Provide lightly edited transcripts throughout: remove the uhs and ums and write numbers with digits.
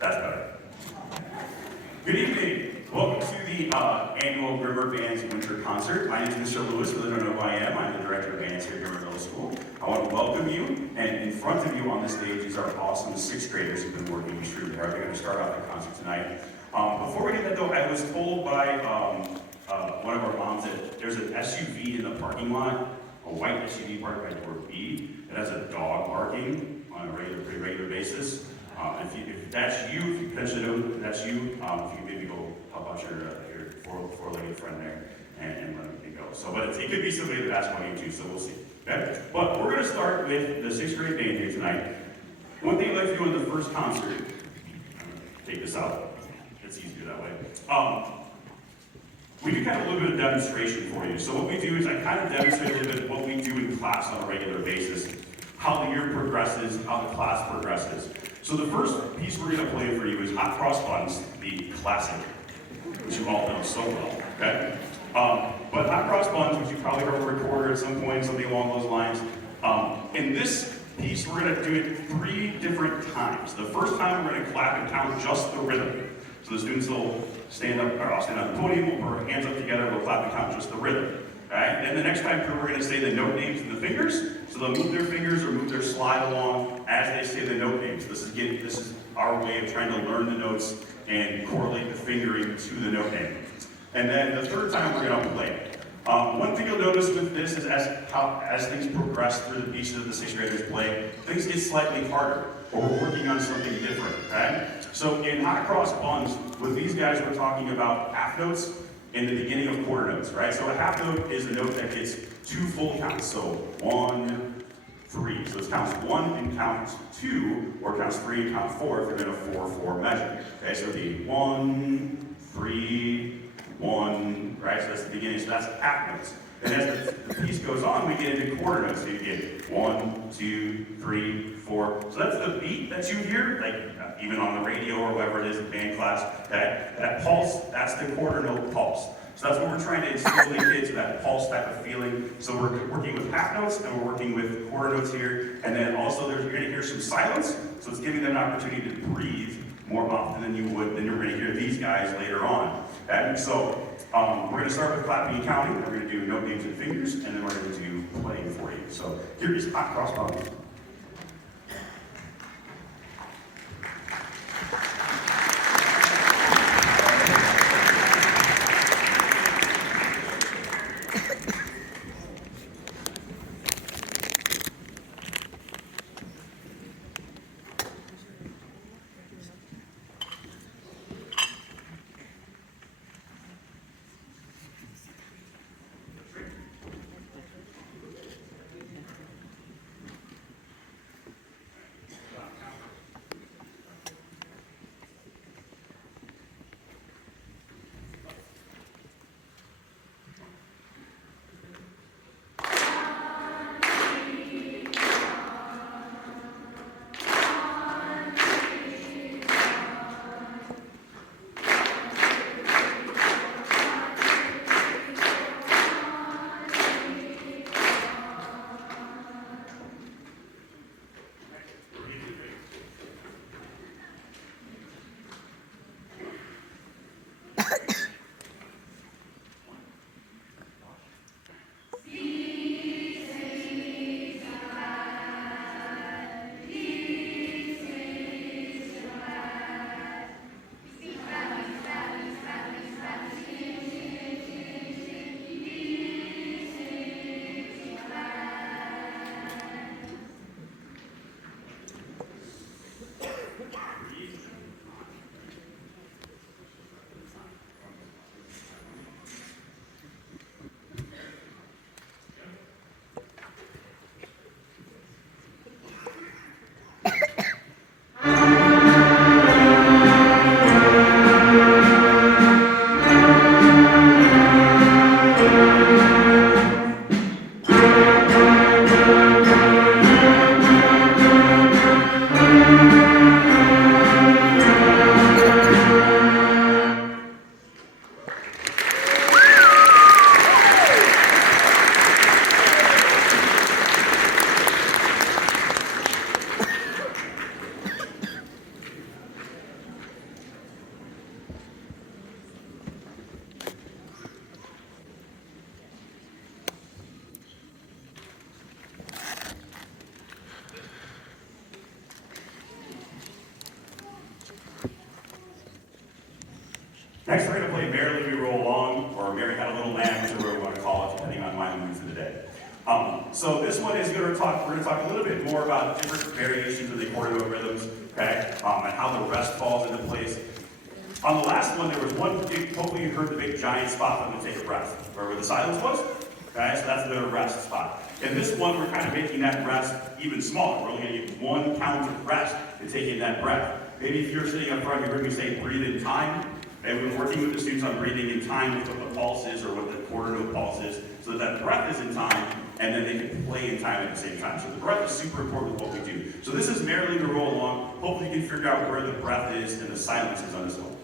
That's better. Good evening. Welcome to the annual River Band's Winter Concert. My name is Mr. Lewis. For those who don't know who I am, I'm the director of bands here at River Middle School. I want to welcome you, and in front of you on the stage is our awesome sixth graders who've been working extremely hard. They're going to start off the concert tonight. Before we get that though, I was told by one of our moms that there's an SUV in the parking lot, a white SUV parked by door B. It has a dog barking on a pretty regular basis. If that's you, if you potentially know that's you, if you maybe go help out your four-legged friend there and let them go. So, but it could be somebody in the basketball game too, so we'll see. Okay? But we're going to start with the sixth grade band here tonight. One thing I'd like to do in the first concert, take this out, it's easier that way. We do kind of a little bit of demonstration for you. So what we do is I kind of demonstrate a little bit what we do in class on a regular basis, how the year progresses, how the class progresses. So the first piece we're going to play for you is Hot Cross Buns, the classic, which you all know so well, okay? But Hot Cross Buns, which you probably heard a recorder at some point, something along those lines. In this piece, we're going to do it 3 different times. The first time, we're going to clap and count just the rhythm. So the students will stand up, or I'll stand on the podium, we'll put our hands up together, we'll clap and count just the rhythm. Alright, then the next time through, we're going to say the note names and the fingers. So they'll move their fingers or move their slide along as they say the note names. This is our way of trying to learn the notes and correlate the fingering to the note name. And then the third time, we're going to play. One thing you'll notice with this is as things progress through the pieces that the sixth graders play, things get slightly harder, or we're working on something different, right? So in Hot Cross Buns, with these guys, we're talking about half notes in the beginning of quarter notes, right? So a half note is a note that gets 2 full counts, so 1, 3. So it counts 1 and counts 2, or counts 3 and count 4 if you're in a 4/4 measure. Okay, so it'd be 1, 3, 1, right? So that's the beginning, so that's half notes. And as the piece goes on, we get into quarter notes. So you get 1, 2, 3, 4. So that's the beat that you hear, like even on the radio or whatever it is in band class. That pulse, that's the quarter note pulse. So that's what we're trying to instill in the kids, that pulse type of feeling. So we're working with half notes and we're working with quarter notes here. And then also you're going to hear some silence. So it's giving them an opportunity to breathe more often than you're going to hear these guys later on. And so we're going to start with clapping and counting. We're going to do note names and fingers, and then we're going to do playing for you. So here is Hot Cross Buns. Next, we're going to play Merrily We Roll Along, or Mary Had a Little Lamb, whichever we want to call it, depending on my mood for the day. So this one is we're going to talk a little bit more about different variations of the accordion rhythms, okay, and how the rest falls into place. On the last one, there was one big, hopefully you heard the big giant spot for them to take a breath, where the silence was, okay, so that's the rest spot. In this one, we're kind of making that rest even smaller. We're only going to get one count of rest to take in that breath. Maybe if you're sitting up front, you heard me say breathe in time. And we're working with the students on breathing in time with what the pulse is or what the quarter note pulse is, so that breath is in time, and then they can play in time at the same time. So the breath is super important with what we do. So this is Merrily We Roll Along. Hopefully you can figure out where the breath is and the silence is on this one.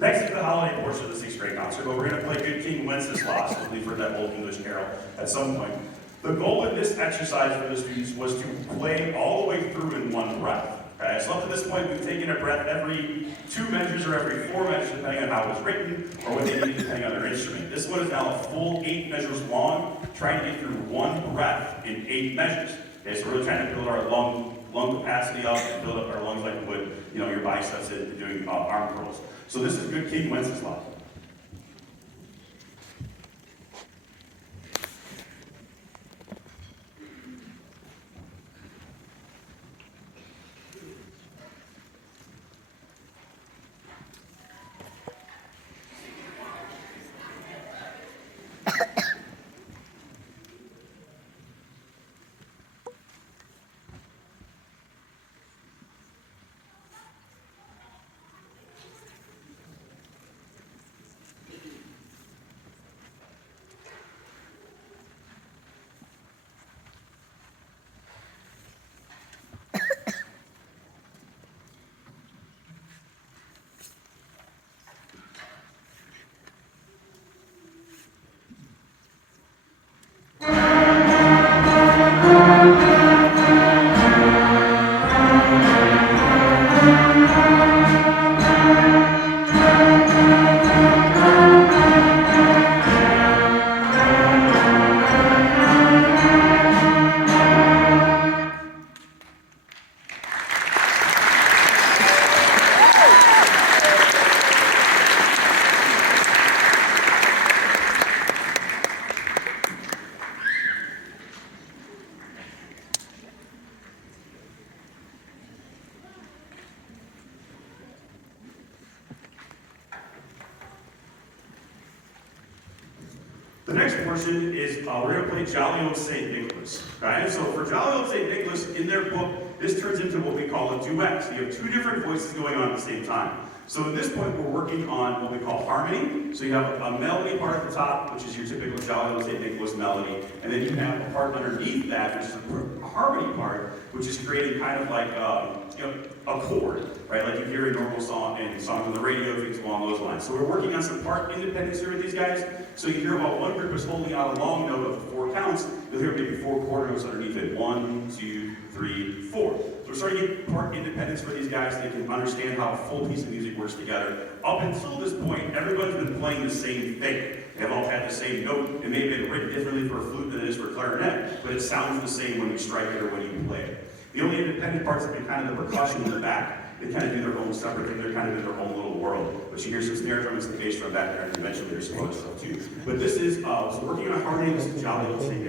Next is the holiday portion of the 6th grade concert, but we're going to play Good King Wenceslas. Hopefully you've heard that old English carol at some point. The goal of this exercise for the students was to play all the way through in one breath. Okay? So up to this point, we've taken a breath every 2 measures or every 4 measures, depending on how it was written or what they need depending on their instrument. This one is now a full 8 measures long, trying to get through one breath in 8 measures. Okay, so we're really trying to build our lung capacity up and build up our lungs like you would, your biceps in doing arm curls. So this is Good King Wenceslas. The next portion is we're going to play Jolly Old St. Nicholas. Right? So for Jolly Old St. Nicholas, in their book, this turns into what we call a duet. So you have 2 different voices going on at the same time. So at this point, we're working on what we call harmony. So you have a melody part at the top, which is your typical Jolly Old St. Nicholas melody. And then you have a part underneath that, which is a harmony part, which is creating kind of like a chord, right? Like you hear a normal song and songs on the radio, things along those lines. So we're working on some part independence here with these guys. So you hear about one group is holding out a long note of 4 counts. You'll hear maybe 4 quarter notes underneath it. 1, 2, 3, 4. So we're starting to get part independence for these guys. They can understand how a full piece of music works together. Up until this point, everybody's been playing the same thing. They've all had the same note. It may have been written differently for a flute than it is for a clarinet, but it sounds the same when you strike it or when you play it. The only independent parts have been kind of the percussion in the back they kind of do their own separate thing. They're kind of in their own little world. But you hear some snare drums and bass drum back there, and eventually there's some other stuff too. But this is, so working on harmony with some jolly old singing.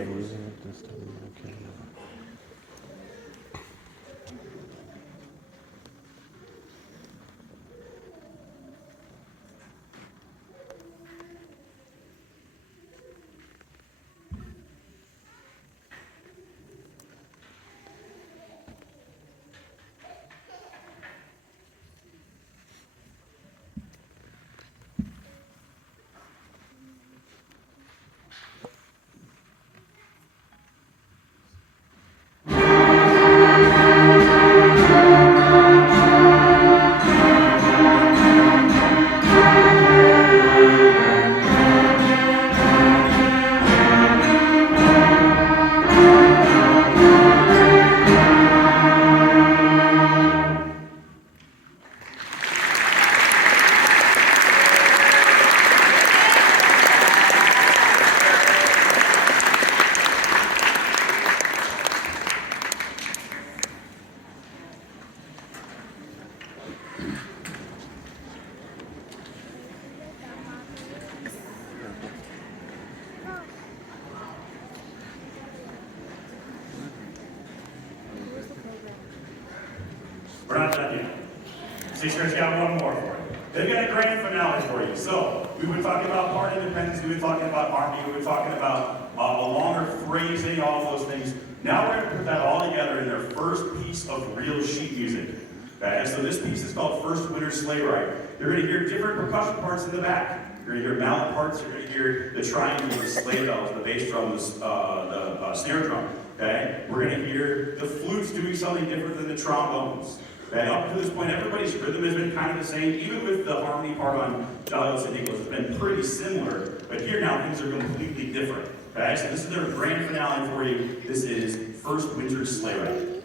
We're not done yet. Sixth grade's got one more for you. They've got a grand finale for you. So, we've been talking about part independence, we've been talking about harmony, we've been talking about a longer phrasing, all of those things. Now we're going to put that all together in their first piece of real sheet music. Okay? So this piece is called First Winter Sleigh Ride. You're going to hear different percussion parts in the back. You're going to hear mallet parts, you're going to hear the triangle, the sleigh bells, the bass drum, the snare drum. Okay? We're going to hear the flutes doing something different than the trombones. Okay? Up to this point, everybody's rhythm has been kind of the same, even with the harmony part on Jolly Old St. Nicholas. It's been pretty similar, but here now things are completely different. Okay? So this is their grand finale for you. This is First Winter Sleigh Ride.